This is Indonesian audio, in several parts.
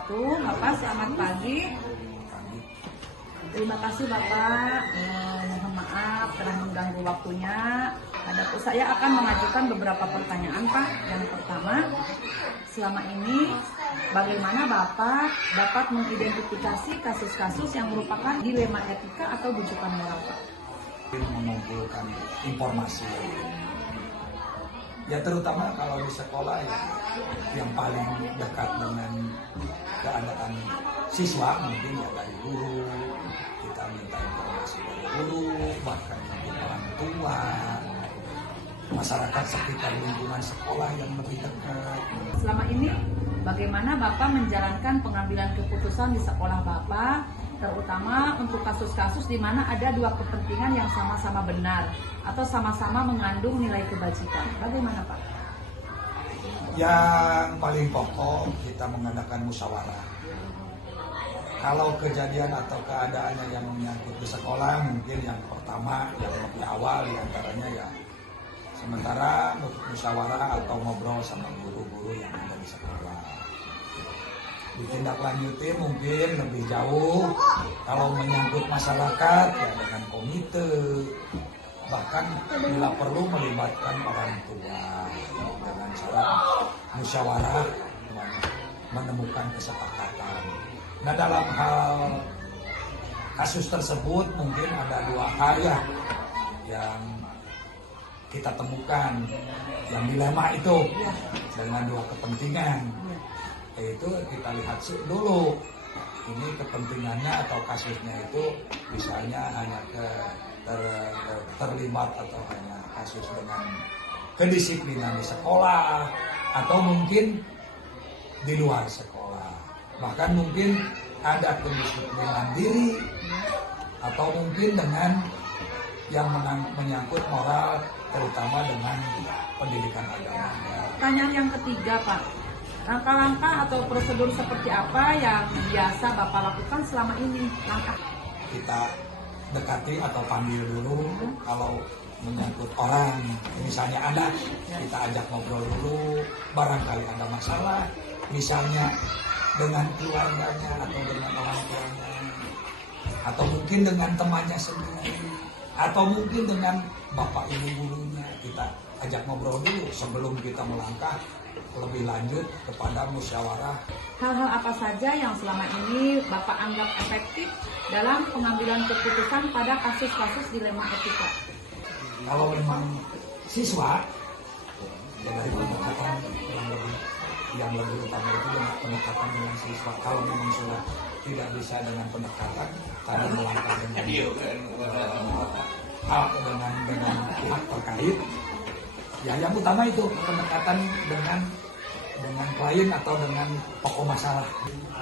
wabarakatuh. Bapak, selamat pagi. Terima kasih Bapak. Mohon maaf telah mengganggu waktunya. Saya akan mengajukan beberapa pertanyaan Pak. Yang pertama, selama ini bagaimana Bapak dapat mengidentifikasi kasus-kasus yang merupakan dilema etika atau bujukan moral Pak? Mengumpulkan informasi. Ya terutama kalau di sekolah ya, yang paling dekat dengan keadaan siswa mungkin ya dari guru, kita minta informasi dari guru, bahkan mungkin orang tua, masyarakat sekitar lingkungan sekolah yang lebih dekat. Selama ini bagaimana Bapak menjalankan pengambilan keputusan di sekolah Bapak, terutama untuk kasus-kasus di mana ada dua kepentingan yang sama-sama benar atau sama-sama mengandung nilai kebajikan. Bagaimana Pak? Yang paling pokok kita mengadakan musyawarah. Kalau kejadian atau keadaannya yang menyangkut di sekolah, mungkin yang pertama, yang lebih awal diantaranya ya sementara musyawarah atau ngobrol sama guru-guru yang ada di sekolah. Ditindaklanjuti mungkin lebih jauh kalau menyangkut masyarakat ya dengan komite, bahkan bila perlu melibatkan orang tua dengan cara musyawarah menemukan kesepakatan. Nah dalam hal kasus tersebut mungkin ada dua hal ya yang kita temukan yang dilema itu dengan dua kepentingan, yaitu kita lihat dulu ini kepentingannya atau kasusnya itu misalnya hanya terlibat atau hanya kasus dengan kedisiplinan di sekolah atau mungkin di luar sekolah, bahkan mungkin ada kedisiplinan diri atau mungkin dengan yang menyangkut moral terutama dengan pendidikan agama. Pertanyaan yang ketiga Pak, langkah-langkah atau prosedur seperti apa yang biasa Bapak lakukan selama ini? Kita dekati atau panggil dulu kalau menyangkut orang, misalnya anak, kita ajak ngobrol dulu, barangkali ada masalah, misalnya dengan keluarganya atau dengan orang tuanya, atau mungkin dengan temannya sendiri, atau mungkin dengan bapak ibu gurunya, kita ajak ngobrol dulu sebelum kita melangkah lebih lanjut kepada musyawarah. Hal-hal apa saja yang selama ini Bapak anggap efektif dalam pengambilan keputusan pada kasus-kasus dilema etika? Kalau memang siswa, ya dari pendekatan yang lebih utama itu dengan pendekatan dengan siswa. Kalau memang sudah tidak bisa dengan pendekatan, karena melangkah dengan dengan pihak terkait, ya yang utama itu pendekatan dengan klien atau dengan pokok masalah.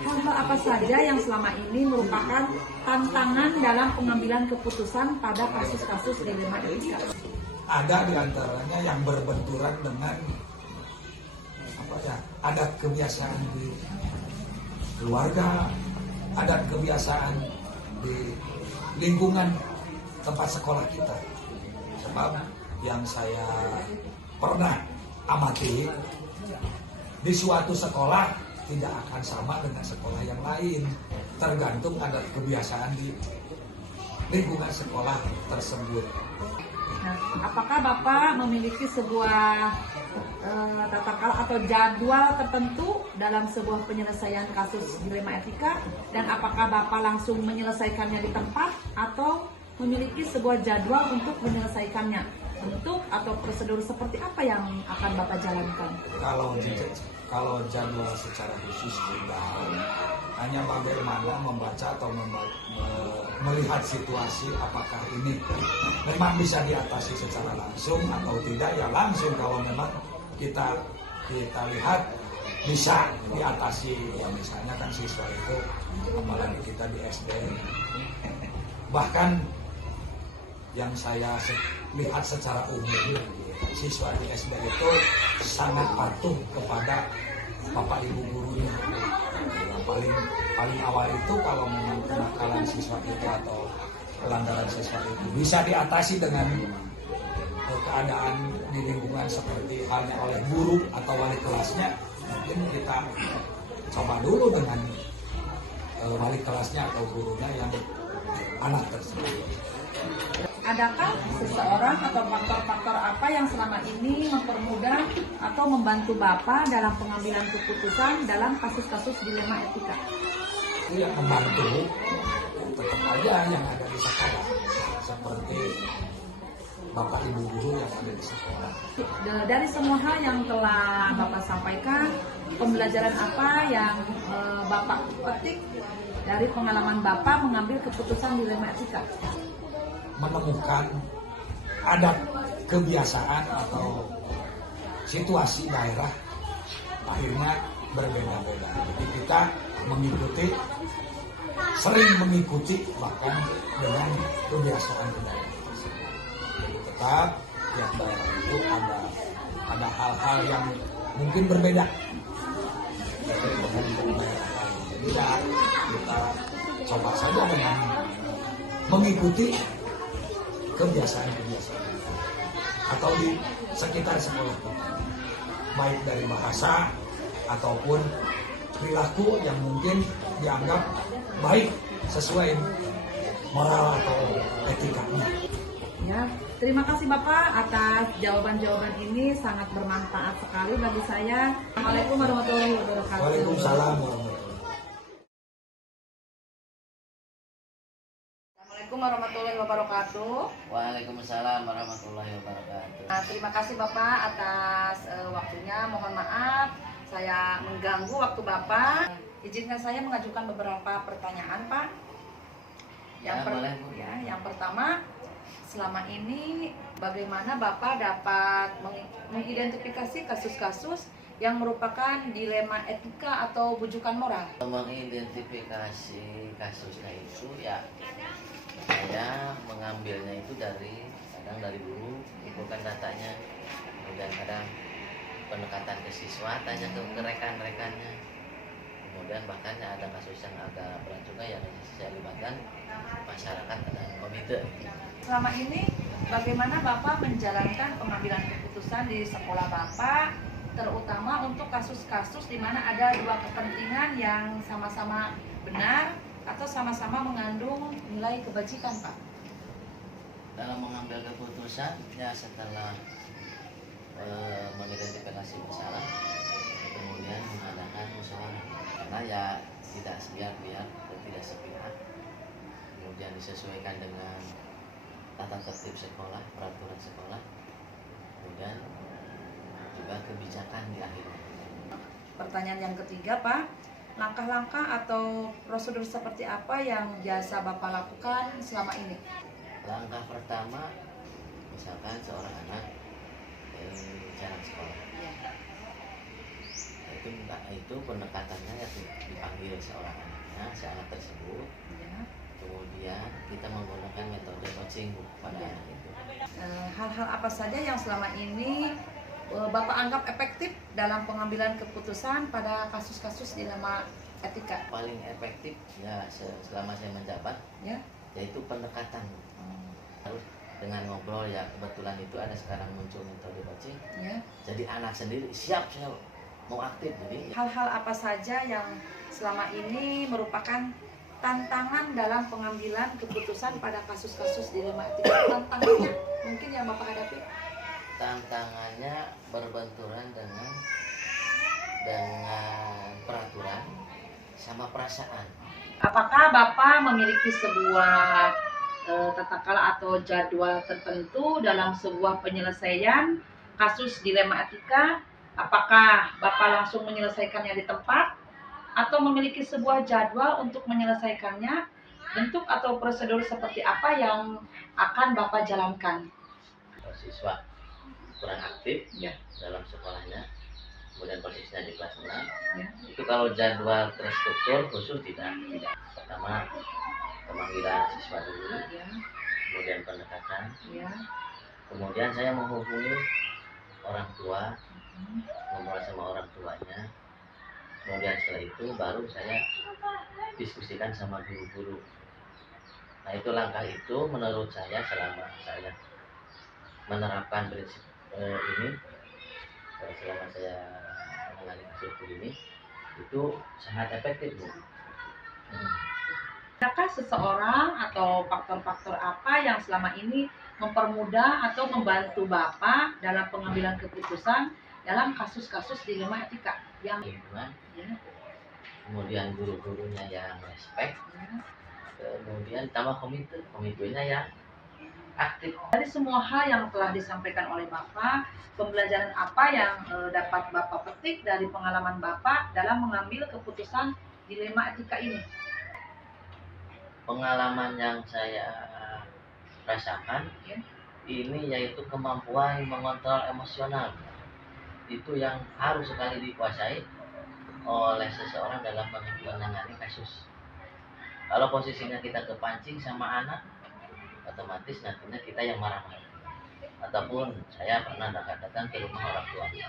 Hal-hal apa saja yang selama ini merupakan tantangan dalam pengambilan keputusan pada kasus-kasus dilema etika? Ada diantaranya yang berbenturan dengan adat kebiasaan di keluarga, adat kebiasaan di lingkungan tempat sekolah kita. Sebab yang saya pernah amati, di suatu sekolah tidak akan sama dengan sekolah yang lain, tergantung adat kebiasaan di lingkungan sekolah tersebut. Nah, apakah Bapak memiliki sebuah tata cara atau jadwal tertentu dalam sebuah penyelesaian kasus dilema etika, dan apakah Bapak langsung menyelesaikannya di tempat atau memiliki sebuah jadwal untuk menyelesaikannya? Bentuk atau prosedur seperti apa yang akan Bapak jalankan? Kalau jadwal secara khusus tidak, hanya bagaimana membaca atau melihat situasi apakah ini memang bisa diatasi secara langsung atau tidak, ya langsung. Kalau memang kita lihat bisa diatasi, ya misalnya kan siswa itu apalagi kita di SD, bahkan yang saya lihat secara umum siswa di SD itu sangat patuh kepada bapak ibu gurunya. Yang paling awal itu kalau memang kenakalan siswa itu atau pelanggaran siswa itu bisa diatasi dengan keadaan di lingkungan seperti halnya oleh guru atau wali kelasnya, mungkin kita coba dulu dengan wali kelasnya atau gurunya yang anak tersebut. Adakah seseorang atau faktor-faktor apa yang selama ini mempermudah atau membantu Bapak dalam pengambilan keputusan dalam kasus-kasus dilema etika? Itu yang membantu tetap aja yang ada di sekolah, seperti Bapak Ibu guru yang ada di sekolah. Dari semua hal yang telah Bapak sampaikan, pembelajaran apa yang Bapak petik dari pengalaman Bapak mengambil keputusan dilema etika? Menemukan adat kebiasaan atau situasi daerah akhirnya berbeda-beda. Jadi kita sering mengikuti bahkan dengan kebiasaan daerah tersebut. Jadi tetap tiap daerah itu ada hal-hal yang mungkin berbeda dengan daerah lain. Jadi ya, kita coba saja dengan mengikuti kebiasaan-kebiasaan atau di sekitar sekolah kita, baik dari bahasa ataupun perilaku yang mungkin dianggap baik sesuai moral atau etikanya. Ya, terima kasih Bapak atas jawaban-jawaban ini, sangat bermanfaat sekali bagi saya. Assalamualaikum warahmatullahi wabarakatuh. Waalaikumsalam warahmatullahi wabarakatuh. Assalamualaikum warahmatullahi wabarakatuh. Waalaikumsalam warahmatullahi wabarakatuh. Nah, terima kasih Bapak atas waktunya. Mohon maaf saya mengganggu waktu Bapak. Izinkan saya mengajukan beberapa pertanyaan, Pak. Ya, boleh, Bu. Yang pertama, selama ini bagaimana Bapak dapat mengidentifikasi kasus-kasus yang merupakan dilema etika atau bujukan moral? Mengidentifikasi kasusnya itu ya saya mengambilnya itu kadang dari guru, kumpulkan datanya, kemudian kadang pendekatan ke siswa, tanya ke rekan-rekannya, kemudian bahkan ada kasus yang agak berat juga yang saya libatkan masyarakat dan komite. Selama ini bagaimana Bapak menjalankan pengambilan keputusan di sekolah Bapak, terutama untuk kasus-kasus di mana ada dua kepentingan yang sama-sama benar atau sama-sama mengandung nilai kebajikan, Pak? Dalam mengambil keputusan ya setelah mengidentifikasi masalah, kemudian mengadakan musyawarah, karena ya tidak biar dan tidak sepihak, kemudian disesuaikan dengan tata tertib sekolah, peraturan sekolah, kemudian juga kebijakan di akhirnya. Pertanyaan yang ketiga, Pak, langkah-langkah atau prosedur seperti apa yang biasa Bapak lakukan selama ini? Langkah pertama, misalkan seorang anak jalan sekolah, itu pendekatannya ya dipanggil seorang anaknya, si anak tersebut, kemudian kita menggunakan metode coaching pada anak itu. Hal-hal apa saja yang selama ini Bapak anggap efektif dalam pengambilan keputusan pada kasus-kasus dilema etika? Paling efektif ya selama saya menjabat, Ya. yaitu pendekatan. Harus dengan ngobrol, ya kebetulan itu ada sekarang muncul metode coaching. Ya. Jadi anak sendiri siap, saya mau aktif. Jadi Hal-hal apa saja yang selama ini merupakan tantangan dalam pengambilan keputusan pada kasus-kasus dilema etika? Tantangannya mungkin yang Bapak hadapi? tantangannya berbenturan dengan peraturan sama perasaan. Apakah Bapak memiliki sebuah tata cara atau jadwal tertentu dalam sebuah penyelesaian kasus dilema etika? Apakah Bapak langsung menyelesaikannya di tempat atau memiliki sebuah jadwal untuk menyelesaikannya? Bentuk atau prosedur seperti apa yang akan Bapak jalankan? Siswa kurang aktif Ya. dalam sekolahnya, kemudian posisinya di kelas 6, Ya. itu kalau jadwal terstruktur khusus tidak. Pertama pemanggilan siswa dulu, Ya. kemudian pendekatan, Ya. kemudian saya menghubungi orang tua, ngobrol sama orang tuanya, kemudian setelah itu baru saya diskusikan sama guru-guru. Nah, itu langkah itu menurut saya selama saya menerapkan prinsip ini, selama saya menangani kasus begini, itu sangat efektif, Bu. Adakah seseorang atau faktor-faktor apa yang selama ini mempermudah atau membantu Bapak dalam pengambilan keputusan dalam kasus-kasus dilema etika yang Lingkungan, ya, kemudian guru-gurunya yang respect, kemudian tambah komitunya yang aktif. dari semua hal yang telah disampaikan oleh Bapak, pembelajaran apa yang dapat Bapak petik dari pengalaman Bapak dalam mengambil keputusan dilema etika ini? Pengalaman yang saya rasakan Ya. ini yaitu kemampuan mengontrol emosional. Itu yang harus sekali dikuasai oleh seseorang dalam menangani kasus. Kalau posisinya kita kepancing sama anak, otomatis nantinya kita yang marah-marah. Ataupun saya pernah datang ke rumah orang tuanya.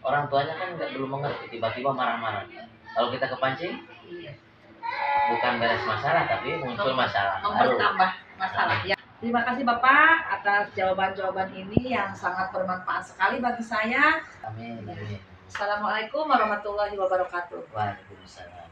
Orang tuanya kan belum mengerti, tiba-tiba marah-marah. Kalau kita kepancing, bukan beres masalah, tapi muncul masalah baru. Mempertambah masalah. Ya. Terima kasih Bapak atas jawaban-jawaban ini yang sangat bermanfaat sekali bagi saya. Amin, amin. Assalamualaikum warahmatullahi wabarakatuh. Waalaikumsalam.